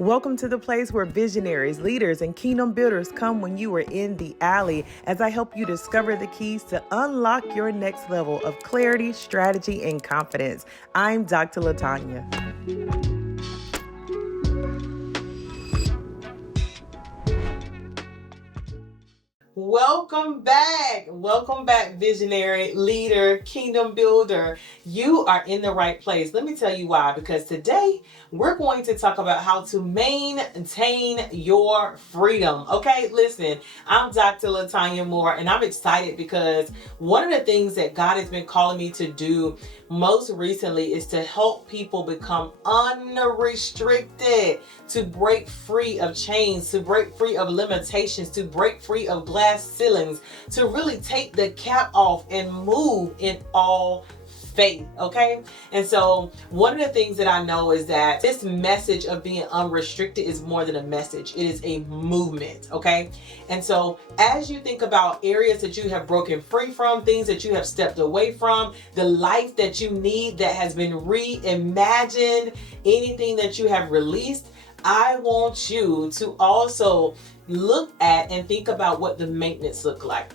Welcome to the place where visionaries, leaders, and kingdom builders come when you are in the alley as I help you discover the keys to unlock your next level of clarity, strategy, and confidence. I'm Dr. Latanya. Welcome back, visionary, leader, kingdom builder. You are in the right place. Let me tell you why, because today we're going to talk about how to maintain your freedom. Okay, listen, I'm Dr. Latanya Moore, and I'm excited because one of the things that God has been calling me to do most recently is to help people become unrestricted, to break free of chains, to break free of limitations, to break free of glass ceilings, to really take the cap off and move in all faith. Okay. And so one of the things that I know is that this message of being unrestricted is more than a message. It is a movement. Okay. And so as you think about areas that you have broken free from, things that you have stepped away from, the life that you need that has been reimagined, anything that you have released, I want you to also look at and think about what the maintenance look like.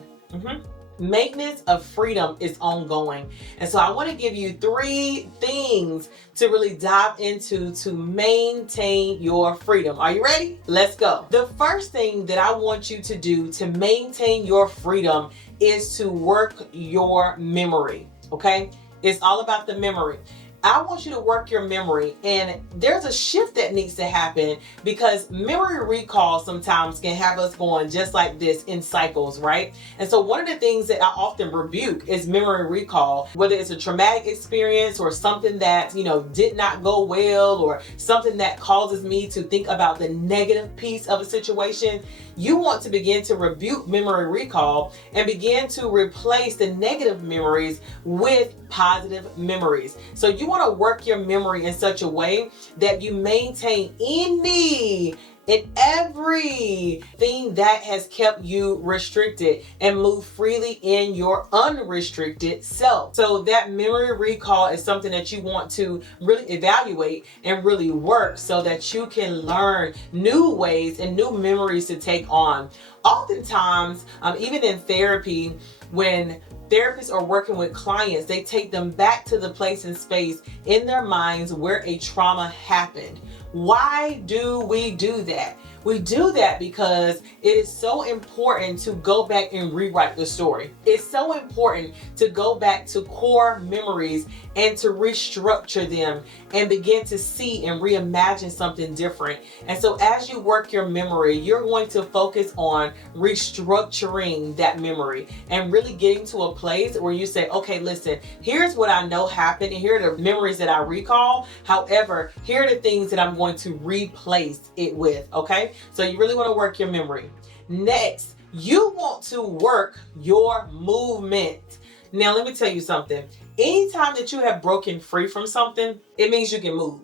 Maintenance of freedom is ongoing. And so I want to give you 3 things to really dive into to maintain your freedom. Are you ready? Let's go. The first thing that I want you to do to maintain your freedom is to work your memory. Okay? It's all about the memory. I want you to work your memory, and there's a shift that needs to happen because memory recall sometimes can have us going just like this in cycles, right? And so one of the things that I often rebuke is memory recall, whether it's a traumatic experience or something that, did not go well or something that causes me to think about the negative piece of a situation. You want to begin to rebuke memory recall and begin to replace the negative memories with positive memories. So you want to work your memory in such a way that you maintain any and everything that has kept you restricted and move freely in your unrestricted self. So that memory recall is something that you want to really evaluate and really work so that you can learn new ways and new memories to take on. Oftentimes, even in therapy, when therapists are working with clients, they take them back to the place and space in their minds where a trauma happened. Why do we do that? We do that because it is so important to go back and rewrite the story. It's so important to go back to core memories and to restructure them and begin to see and reimagine something different. And so as you work your memory, you're going to focus on restructuring that memory and really getting to a place where you say, okay, listen, here's what I know happened and here are the memories that I recall. However, here are the things that I'm going to replace it with, okay? So you really want to work your memory. Next, you want to work your movement. Now, let me tell you something. Anytime that you have broken free from something, it means you can move.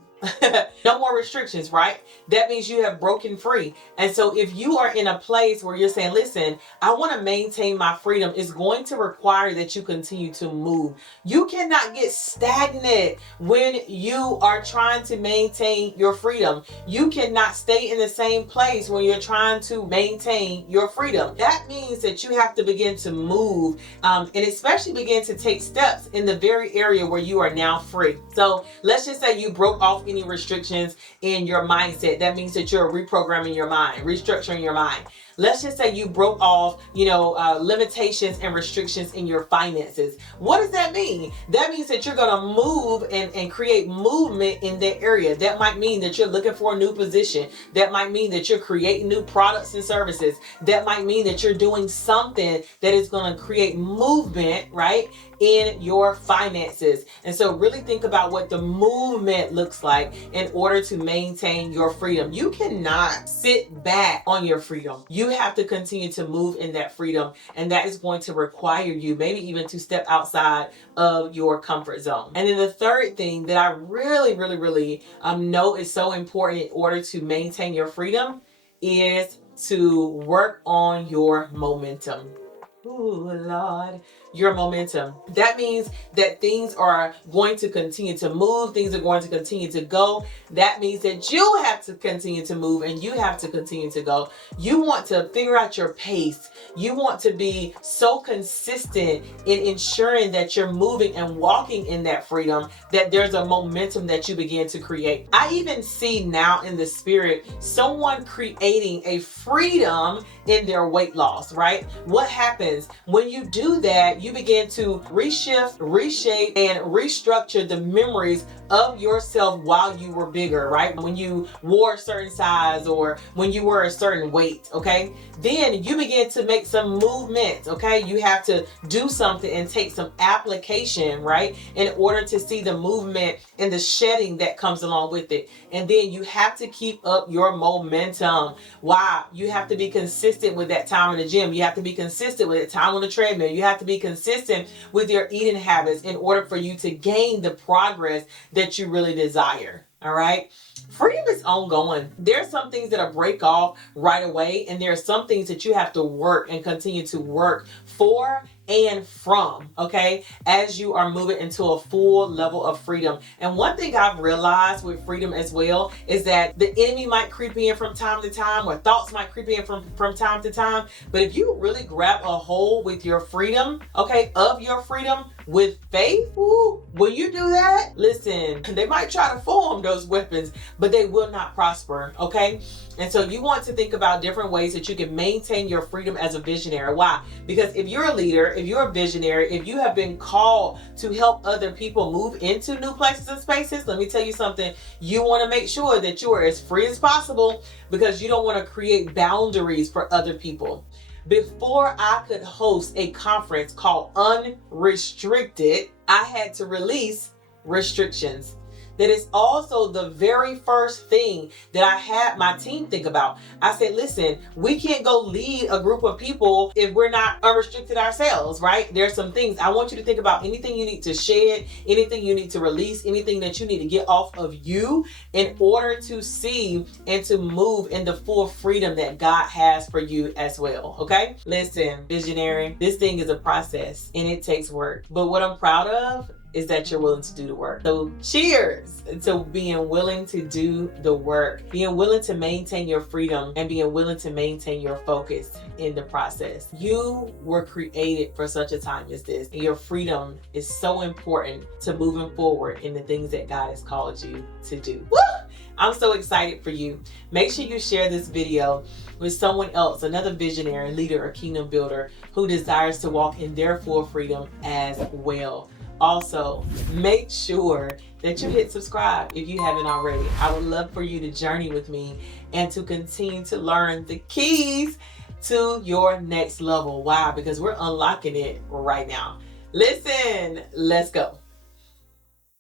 No more restrictions, right? That means you have broken free. And so if you are in a place where you're saying, listen, I want to maintain my freedom, it's going to require that you continue to move. You cannot get stagnant when you are trying to maintain your freedom. You cannot stay in the same place when you're trying to maintain your freedom. That means that you have to begin to move and especially begin to take steps in the very area where you are now free. So let's just say you broke off any restrictions in your mindset. That means that you're reprogramming your mind, restructuring your mind. Let's just say you broke off, limitations and restrictions in your finances. What does that mean? That means that you're going to move and create movement in that area. That might mean that you're looking for a new position. That might mean that you're creating new products and services. That might mean that you're doing something that is going to create movement, right, in your finances. And so really think about what the movement looks like in order to maintain your freedom. You cannot sit back on your freedom. You have to continue to move in that freedom, and that is going to require you maybe even to step outside of your comfort zone. And then the third thing that I really know is so important in order to maintain your freedom is to work on your momentum. Ooh, Lord. your momentum. That means that things are going to continue to move, things are going to continue to go. That means that you have to continue to move and you have to continue to go. You want to figure out your pace. You want to be so consistent in ensuring that you're moving and walking in that freedom, that there's a momentum that you begin to create. I even see now in the spirit someone creating a freedom in their weight loss, right? What happens when you do that? You begin to reshift, reshape, and restructure the memories of yourself while you were bigger, right? When you wore a certain size or when you were a certain weight, okay? Then you begin to make some movements, okay? You have to do something and take some application, right? In order to see the movement and the shedding that comes along with it. And then you have to keep up your momentum. Why? You have to be consistent with that time in the gym. You have to be consistent with the time on the treadmill. You have to be consistent with your eating habits in order for you to gain the progress that you really desire. All right. Freedom is ongoing. There are some things that break off right away, and there are some things that you have to work and continue to work for and from, okay, as you are moving into a full level of freedom. And one thing I've realized with freedom as well is that the enemy might creep in from time to time, or thoughts might creep in from time to time. But if you really grab a hold with your freedom, okay, of your freedom with faith, when you do that, listen, they might try to form those weapons, but they will not prosper, okay? And so you want to think about different ways that you can maintain your freedom as a visionary. Why? Because if you're a leader, if you're a visionary, if you have been called to help other people move into new places and spaces, let me tell you something. You want to make sure that you are as free as possible, because you don't want to create boundaries for other people. Before I could host a conference called Unrestricted, I had to release restrictions. That is also the very first thing that I had my team think about. I said, listen, we can't go lead a group of people if we're not unrestricted ourselves, right? There's some things I want you to think about. Anything you need to shed, anything you need to release, anything that you need to get off of you in order to see and to move in the full freedom that God has for you as well, okay? Listen, visionary, this thing is a process and it takes work. But what I'm proud of is that you're willing to do the work. So cheers to being willing to do the work, being willing to maintain your freedom, and being willing to maintain your focus in the process. You were created for such a time as this. And your freedom is so important to moving forward in the things that God has called you to do. Woo! I'm so excited for you. Make sure you share this video with someone else, another visionary, leader, or kingdom builder who desires to walk in their full freedom as well. Also, make sure that you hit subscribe if you haven't already. I would love for you to journey with me and to continue to learn the keys to your next level. Why? Because we're unlocking it right now. Listen, let's go.